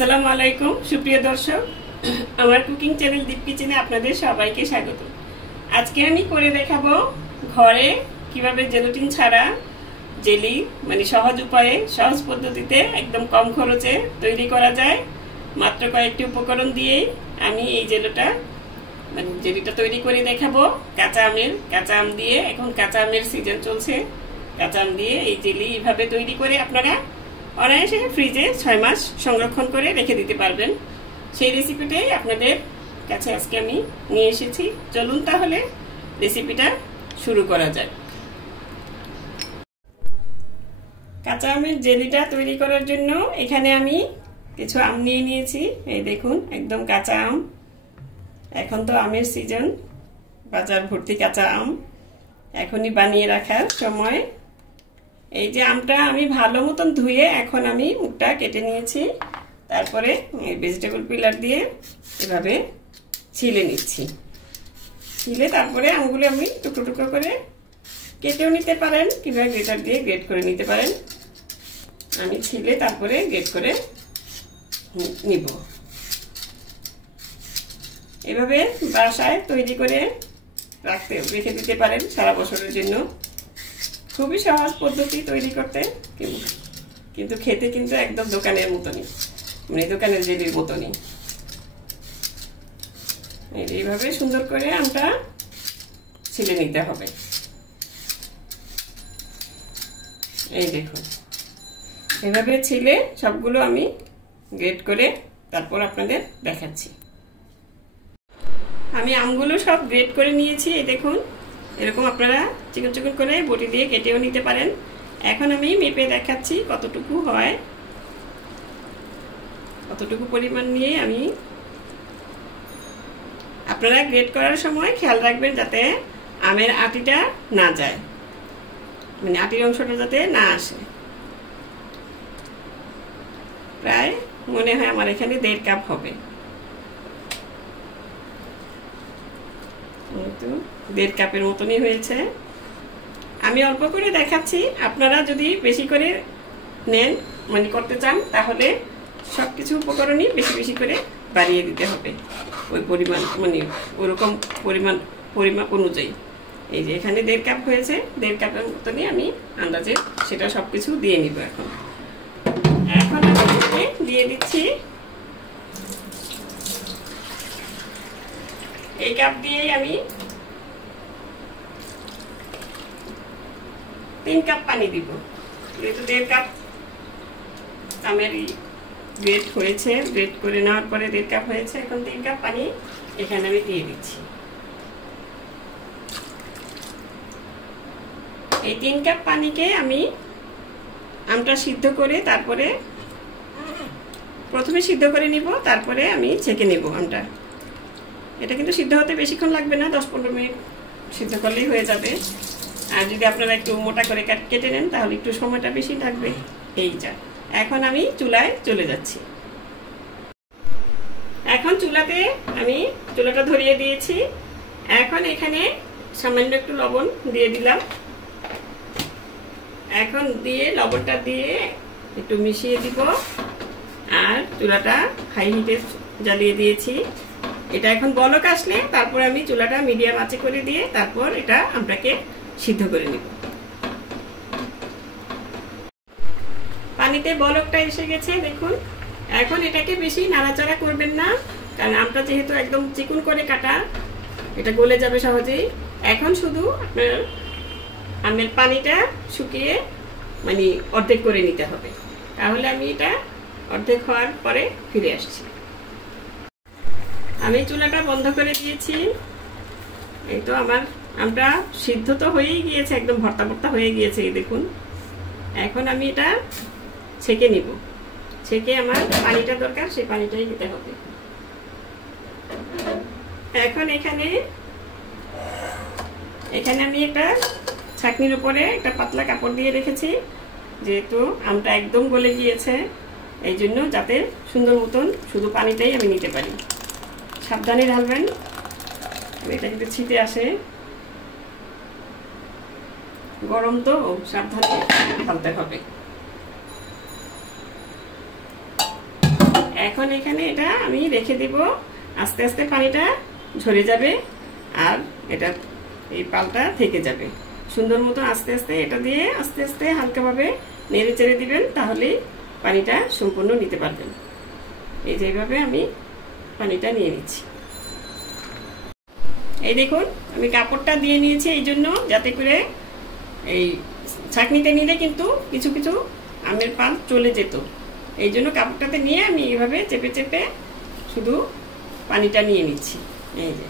আসসালামু আলাইকুম সুপ্রিয় দর্শক, আমার কুকিং চ্যানেল দীপ কিচেনে আপনাদের সবাইকে স্বাগত। আজকে আমি করে দেখাবো ঘরে কিভাবে জেলাটিন ছাড়া জেলি মানে সহজ উপায়ে সহজ পদ্ধতিতে একদম কম খরচে তৈরি করা যায়। মাত্র কয়েকটি উপকরণ দিয়ে আমি এই জেলিটা তৈরি করে দেখাবো। কাঁচা আম দিয়ে, এখন কাঁচা আমের সিজন চলছে, কাঁচা আম দিয়ে এই জেলি এইভাবে তৈরি করে আপনারা অনায়াসে ফ্রিজে 6 মাস সংরক্ষণ করে রেখে দিতে পারবেন। সেই রেসিপিটাই আপনাদের কাছে আজকে আমি নিয়ে এসেছি। চলুন তাহলে রেসিপিটা শুরু করা যাক। কাঁচা আমের জেলিটা তৈরি করার জন্য এখানে আমি কিছু আম নিয়ে নিয়েছি। এই দেখুন, একদম কাঁচা আম। এখন তো আমের সিজন, বাজার ভর্তি কাঁচা আম, এখনই বানিয়ে রাখার সময়। এই যে আমটা আমি ভালো মতন ধুয়ে এখন আমি মুখটা কেটে নিয়েছি, তারপরে ভেজিটেবল পিলার দিয়ে এভাবে ছিলে নিচ্ছি। ছিলে তারপরে আমগুলো আমি টুকরো টুকরো করে কেটেও নিতে পারেন, কিংবা গ্রেটার দিয়ে গ্রেট করে নিতে পারেন। আমি ছিলে তারপরে গ্রেট করে নিব। এভাবে বাসায় তৈরি করে রেখে দিতে পারেন সারা বছরের জন্য। খুবই সহজ পদ্ধতি তৈরি করতে, কিন্তু খেতে কিন্তু একদম দোকানের মতনই, মানে দোকানের জেলির মতনই। এইভাবে সুন্দর করে আমটা ছিলে নিতে হবে। এই দেখুন, এভাবে ছিলে সবগুলো আমি গ্রেট করে তারপর আপনাদের দেখাচ্ছি। আমি আমগুলো সব গ্রেট করে নিয়েছি। এই দেখুন, এরকম আপনারা চিকন চিকন করে বটি দিয়ে কেটেও নিতে পারেন। এখন আমি মেপে দেখাচ্ছি কতটুকু হয়, কতটুকু পরিমাণ নিয়ে আমি। আপনারা গ্রেট করার সময় খেয়াল রাখবেন যাতে আমের আটিটা না যায়, মানে আটির অংশটা যাতে না আসে। প্রায় মনে হয় আমার এখানে 1.5 কাপ হবে, 1.5 কাপের মতনই হয়েছে। আমি অল্প করে দেখাচ্ছি, আপনারা যদি বেশি করে নেন মানে করতে চান, তাহলে সবকিছু উপকরণই বেশি বেশি করে বাড়িয়ে দিতে হবে ওই পরিমাণ, মানে ওরকম পরিমাপ অনুযায়ী। এই যে এখানে 1.5 কাপ হয়েছে, 1.5 কাপের মতনই আমি আন্দাজে সেটা সবকিছু দিয়ে নিব। এখন আমি দিয়ে দিচ্ছি, এই কাপ দিয়ে আমি 3 কাপ পানি দিব। যেহেতু 1.5 কাপ আমের গ্রেট হয়েছে, গ্রেট করে নেওয়ার পরে 1.5 কাপ হয়েছে, এখন 3 কাপ পানি এখানে আমি দিয়ে দিচ্ছি। এই 3 কাপ পানিকে আমি আমটা সিদ্ধ করে তারপরে প্রথমে সিদ্ধ করে নিব, তারপরে আমি ছেঁকে নেব আমটা। এটা কিন্তু সিদ্ধ হতে বেশিক্ষণ লাগবে না, 10-15 মিনিট সিদ্ধ করলেই হয়ে যাবে। আর যদি আপনারা একটু মোটা করে কেটে নেন তাহলে একটু সময়টা বেশি লাগবে। এইটা এখন আমি চুলায় চলে যাচ্ছি। এখন চুলাতে আমি চুলাটা ধরিয়ে দিয়েছি। এখন এখানে সামান্য একটু লবণ দিয়ে দিলাম। এখন দিয়ে লবণটা দিয়ে একটু মিশিয়ে দিব, আর চুলাটা হাই হিটে জ্বালিয়ে দিয়েছি। এটা এখন বলক আসলে তারপর আমি চুলাটা মিডিয়াম আঁচে করে দিয়ে তারপর এটা আমটাকে সিদ্ধ করে নিব। পানিতে বলকটা এসে গেছে দেখুন। এখন এটাকে বেশি নাড়াচাড়া করবেন না, কারণ আমটা যেহেতু একদম চিকন করে কাটা, এটা গলে যাবে সহজেই। এখন শুধু আপনার আমের পানিটা শুকিয়ে মানে অর্ধেক করে নিতে হবে, তাহলে আমি এটা অর্ধেক হওয়ার পরে ফিরে আসছি। আমি চুলাটা বন্ধ করে দিয়েছি। এই তো আমার আমটা সিদ্ধ তো হয়েই গিয়েছে, একদম ভর্তা ভর্তা হয়ে গিয়েছে। এই দেখুন, এখন আমি এটা ছেঁকে নিব। ছেঁকে আমার পানিটা দরকার, সেই পানিটাই দিতে হবে। এখন এখানে আমি একটা ছাঁকনির উপরে একটা পাতলা কাপড় দিয়ে রেখেছি, যেহেতু আমটা একদম গলে গিয়েছে, এই জন্য যাতে সুন্দর মতন শুধু পানিটাই আমি নিতে পারি। সাবধানে ঢালবেন, এটা কিন্তু ছিটে আসে, গরম তো, সাবধানে ঢালতে হবে। এখন এখানে এটা আমি রেখে দেব, আস্তে আস্তে পানিটা ঝরে যাবে আর এটা এই পালটা থেকে যাবে সুন্দর মতো। আস্তে আস্তে এটা দিয়ে আস্তে আস্তে হালকাভাবে নেড়ে চেড়ে দিবেন, তাহলেই পানিটা সম্পূর্ণ নিতে পারবেন। এই যে এইভাবে আমি পানিটা নিয়ে নিচ্ছি। এই দেখুন আমি কাপড়টা দিয়ে নিয়েছি এই জন্য, যাতে করে এই ছাঁকনিতে নিলে কিন্তু কিছু কিছু আমের পাল চলে যেত। এই জন্য কাপড়টাতে নিয়ে আমি এইভাবে চেপে চেপে শুধু পানিটা নিয়ে নিচ্ছি। এই যে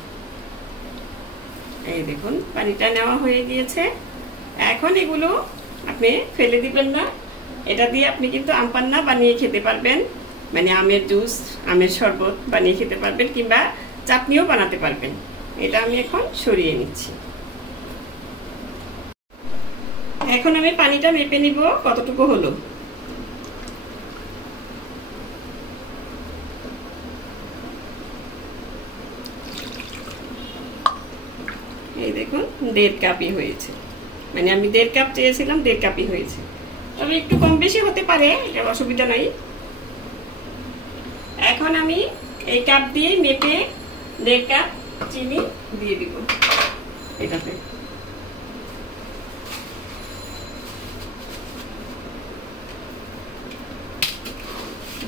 এই দেখুন পানিটা নেওয়া হয়ে গিয়েছে। এখন এগুলো আপনি ফেলে দিবেন না, এটা দিয়ে আপনি কিন্তু আম পান্না বানিয়ে খেতে পারবেন, মানে আমের জুস, আমের শরবত বানিয়ে খেতে পারবেন, কিংবা চাটনিও বানাতে পারবেন। এটা আমি এখন সরিয়ে নিচ্ছি। এখন আমি পানিটা মেপে নিব কতটুকু হলো। এই দেখুন 1.5 কাপই হয়েছে, মানে আমি 1.5 কাপ চেয়েছিলাম, 1.5 কাপই হয়েছে। তবে একটু কম বেশি হতে পারে, এটা অসুবিধা নাই। এখন আমি এই কাপ দিয়ে মেপে 1.5 কাপ চিনি দিয়ে দিব এটাতে।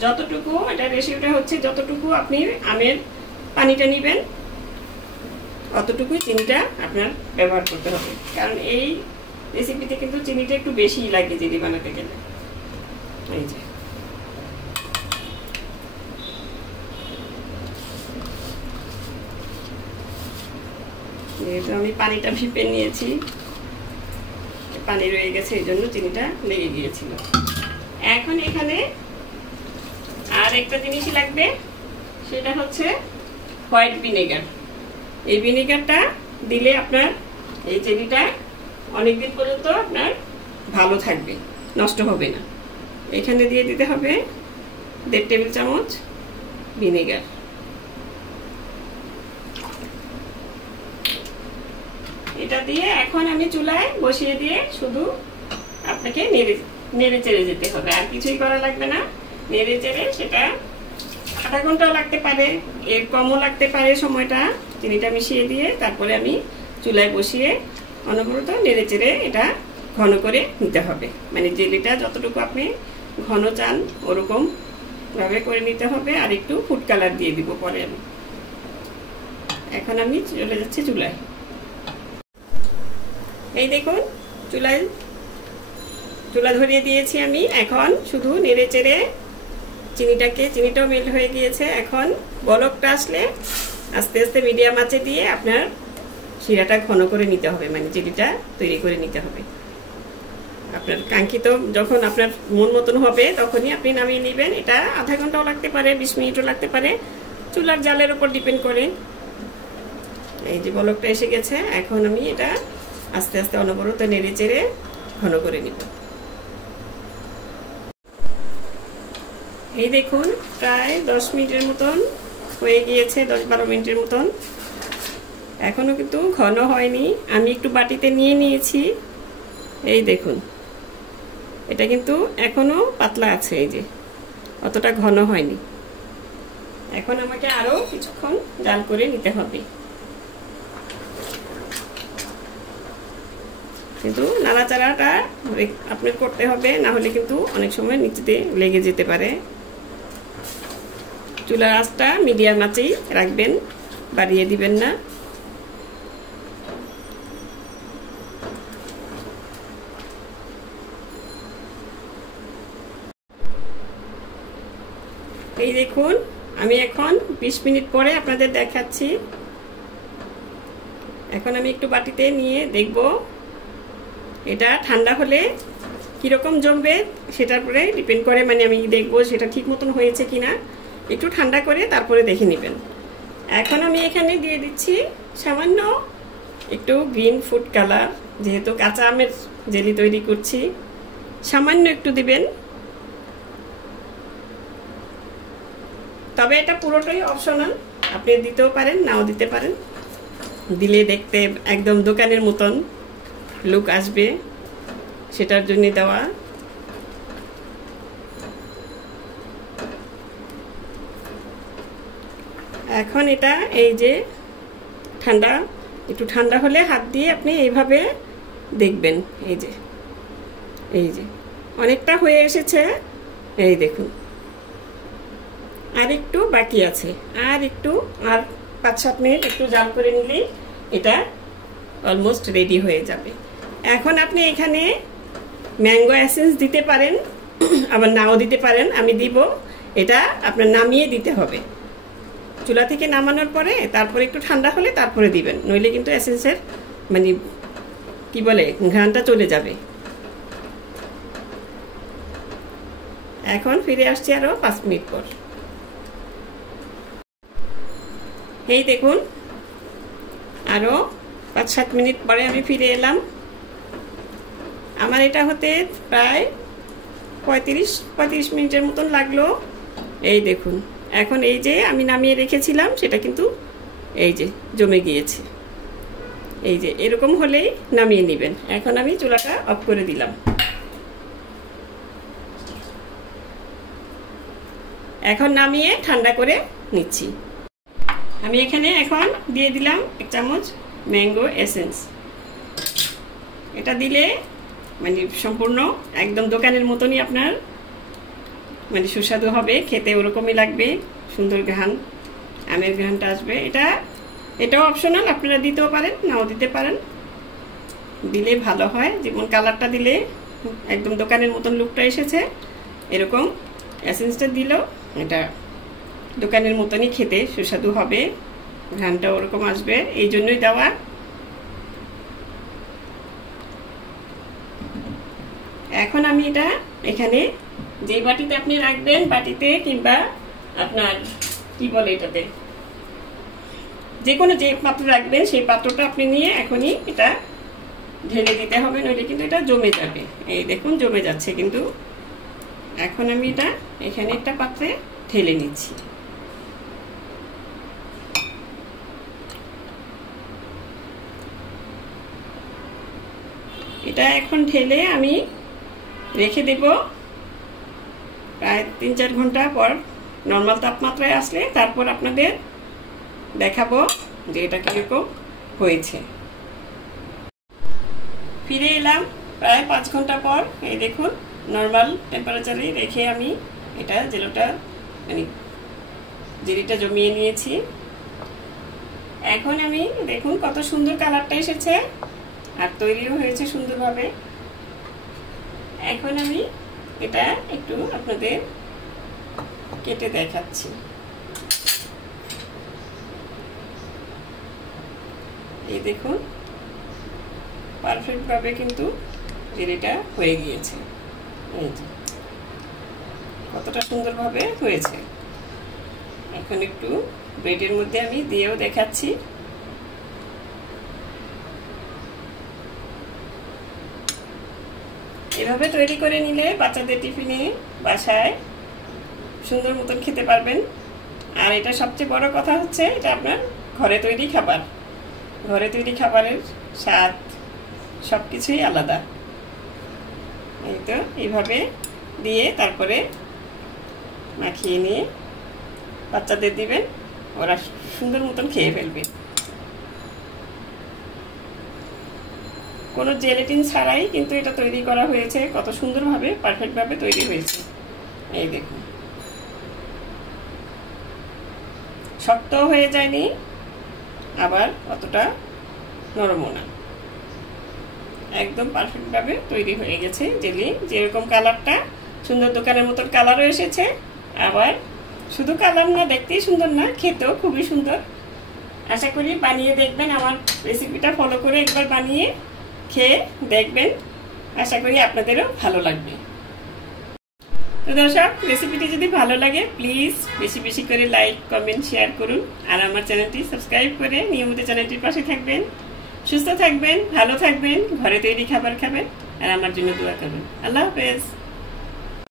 যতটুকু এটা রেশিওটা হচ্ছে, যতটুকু আপনি আমের পানিটা নেবেন অতটুকুই চিনিটা আপনার ব্যবহার করতে হবে, কারণ এই রেসিপিতে কিন্তু চিনিটা একটু বেশিই লাগে জেলি বানাতে গেলে। এই যে যেহেতু আমি পানিটা ভিপে নিয়েছি, পানি রয়ে গেছে, এই জন্য চিনিটা লেগে গিয়েছিল। এখন এখানে আর একটা জিনিসই লাগবে, সেটা হচ্ছে হোয়াইট ভিনেগার। এই ভিনেগারটা দিলে আপনার এই চিনিটা অনেকদিন পর্যন্ত আপনার ভালো থাকবে, নষ্ট হবে না। এখানে দিয়ে দিতে হবে 1.5 টেবিল চামচ ভিনেগার। এটা দিয়ে এখন আমি চুলায় বসিয়ে দিয়ে শুধু আপনাকে নেড়ে চেড়ে যেতে হবে, আর কিছুই করা লাগবে না। নেড়ে চেড়ে সেটা আধা ঘন্টাও লাগতে পারে, এর কমও লাগতে পারে সময়টা। চিনিটা মিশিয়ে দিয়ে তারপরে আমি চুলায় বসিয়ে অনবরত নেড়ে চেড়ে এটা ঘন করে নিতে হবে, মানে জেলিটা যতটুকু আপনি ঘন চান ওরকম ভাবে করে নিতে হবে। আর একটু ফুড কালার দিয়ে দিব পরে আমি। এখন আমি চলে যাচ্ছি চুলায়। এই দেখুন চুলা ধরিয়ে দিয়েছি আমি। এখন শুধু নেড়ে চেড়ে চিনিটাও মেল্ট হয়ে গিয়েছে। এখন বলকটা আসলে আস্তে আস্তে মিডিয়াম আঁচে দিয়ে আপনার শিরাটা ঘন করে নিতে হবে, মানে জেলিটা তৈরি করে নিতে হবে। আপনার কাঙ্ক্ষিত যখন আপনার মন মতন হবে তখনই আপনি নামিয়ে নেবেন। এটা আধা ঘন্টাও লাগতে পারে, 20 মিনিটও লাগতে পারে, চুলার জালের উপর ডিপেন্ড করে। এই যে বলকটা এসে গেছে, এখন আমি এটা আস্তে আস্তে অনবরত নেড়ে চেড়ে ঘন করে নিব। এই দেখুন প্রায় 10 মিনিটের মতন হয়ে গিয়েছে, 10-12 মিনিটের মতন। এখনো কিন্তু ঘন হয়নি। আমি একটু বাটিতে নিয়ে নিয়েছি। এই দেখুন এটা কিন্তু এখনো পাতলা আছে, এই যে অতটা ঘন হয়নি। এখন আমাকে আরো কিছুক্ষণ জাল করে নিতে হবে, কিন্তু নাড়াচাড়াটা আপনার করতে হবে, না হলে কিন্তু অনেক সময় নিচেতে লেগে যেতে পারে। চুলার আঁচটা মিডিয়াম আঁচেই রাখবেন, বাড়িয়ে দিবেন না। এই দেখুন আমি এখন 20 মিনিট পরে আপনাদের দেখাচ্ছি। এখন আমি একটু বাটিতে নিয়ে দেখব এটা ঠান্ডা হলে কিরকম জমবে সেটার উপরে ডিপেন্ড করে, মানে আমি দেখব সেটা ঠিক মতন হয়েছে কিনা। একটু ঠান্ডা করে তারপরে দেখে নেবেন। এখন আমি এখানে দিয়ে দিচ্ছি সামান্য একটু গ্রিন ফুড কালার, যেহেতু কাঁচা আমের জেলি তৈরি করছি, সামান্য একটু দিবেন। তবে এটা পুরোটাই অপশনাল, আপনি দিতেও পারেন, নাও দিতে পারেন। দিলে দেখতে একদম দোকানের মতন লুক আসবে, সেটার জন্য দেওয়া। এখন এটা এই যে ঠান্ডা, একটু ঠান্ডা হলে হাত দিয়ে আপনি এইভাবে দেখবেন, এই যে অনেকটা হয়ে এসেছে। এই দেখুন, আর একটু বাকি আছে, আর 5-7 মিনিট একটু জাল করে নিলেই এটা অলমোস্ট রেডি হয়ে যাবে। এখন আপনি এখানে ম্যাঙ্গো এসেন্স দিতে পারেন, আবার নাও দিতে পারেন। আমি দিব, এটা আপনার নামিয়ে দিতে হবে। চুলা থেকে নামানোর পরে তারপরে একটু ঠান্ডা হলে তারপরে দিবেন, নইলে কিন্তু এসেন্সের মানে কি বলে ঘ্রাণটা চলে যাবে। এখন ফিরে আসছি আরো 5 মিনিট পর। এই দেখুন, আরো 5-7 মিনিট পরে আমি ফিরে এলাম। আমার এটা হতে প্রায় 35 মিনিটের মতন লাগলো। এই দেখুন, এখন এই যে আমি নামিয়ে রেখেছিলাম সেটা কিন্তু এই যে জমে গিয়েছে। এই যে এরকম হলেই নামিয়ে নেবেন। এখন আমি চুলাটা অফ করে দিলাম। এখন নামিয়ে ঠান্ডা করে নিচ্ছি। আমি এখানে এখন দিয়ে দিলাম 1 চামচ ম্যাঙ্গো এসেন্স। এটা দিলে মানে সম্পূর্ণ একদম দোকানের মতনই আপনার মানে সুস্বাদু হবে, খেতে ওরকমই লাগবে, সুন্দর ঘ্রাণ, আমের ঘ্রাণটা আসবে। এটাও অপশনাল, আপনারা দিতেও পারেন, নাও দিতে পারেন, দিলে ভালো হয়। যেমন কালারটা দিলে একদম দোকানের মতন লুকটা এসেছে, এরকম এসেন্সটা দিলেও এটা দোকানের মতনই খেতে সুস্বাদু হবে, ঘ্রাণটা ওরকম আসবে, এই জন্যই দেওয়া। এখন আমি এটা এখানে যে বাটিতে আপনি রাখবেন, বাটিতে কিংবা আপনার কি বলে এটাতে, যে কোনো যে পাত্র রাখবেন সেই পাত্রটা আপনি নিয়ে এখনই এটা ঢেলে দিতে হবে, নইলে কিন্তু এটা জমে যাবে। এই দেখুন জমে যাচ্ছে কিন্তু। এখন আমি এটা এখানে একটা পাত্রে ঢেলে নিচ্ছি। এটা এখন ঢেলে আমি রেখে দেব প্রায় 3-4 ঘন্টা পর নর্মাল তাপমাত্রায় আসলে তারপর আপনাদের দেখাবো যে এটা কিরকম হয়েছে। ফিরে এলাম প্রায় 5 ঘন্টা পর। এই দেখুন নর্মাল টেম্পারেচারে রেখে আমি এটা জেলিটা জমিয়ে নিয়েছি। এখন আমি দেখুন কত সুন্দর কালারটা এসেছে আর তৈরিও হয়েছে সুন্দরভাবে। এখন আমি এটা একটু আপনাদের কেটে দেখাচ্ছি। এই দেখুন পারফেক্ট ভাবে কিন্তু জেলিটা হয়ে গিয়েছে। এই যে কতটা সুন্দরভাবে হয়েছে। এখন একটু ব্রেডের মধ্যে আমি দিয়েও দেখাচ্ছি। এভাবে তৈরি করে নিলে বাচ্চাদের টিফিনে বাসায় সুন্দর মতন খেতে পারবেন। আর এটা সবচেয়ে বড় কথা হচ্ছে এটা আপনার ঘরে তৈরি খাবার। ঘরে তৈরি খাবারের স্বাদ সবকিছুই আলাদা। এই তো এইভাবে দিয়ে তারপরে মাখিয়ে নিয়ে বাচ্চাদের দিবেন, ওরা সুন্দর মতন খেয়ে ফেলবে। কোনো জেলেটিন ছাড়াই কিন্তু এটা তৈরি করা হয়েছে, কত সুন্দরভাবে পারফেক্টভাবে তৈরি হয়েছে। এই দেখুন শক্ত হয়ে যায়নি, আবার অতটা নরমও না, একদম পারফেক্টভাবে তৈরি হয়ে গেছে জেলি। যেরকম কালারটা সুন্দর দোকানের মতন কালারও এসেছে, আবার শুধু কালার না, দেখতেই সুন্দর না, খেতেও খুবই সুন্দর। আশা করি বানিয়ে দেখবেন, আমার রেসিপিটা ফলো করে একবার বানিয়ে খেয়ে দেখবেন, আশা করি আপনাদেরও ভালো লাগবে। তো দর্শক, রেসিপিটি যদি ভালো লাগে প্লিজ বেশি বেশি করে লাইক, কমেন্ট, শেয়ার করুন। আর আমার চ্যানেলটি সাবস্ক্রাইব করে নিয়মিত চ্যানেলটির পাশে থাকবেন। সুস্থ থাকবেন, ভালো থাকবেন, ঘরে তৈরি খাবার খাবেন, আর আমার জন্য দোয়া করবেন। আল্লাহ হাফেজ।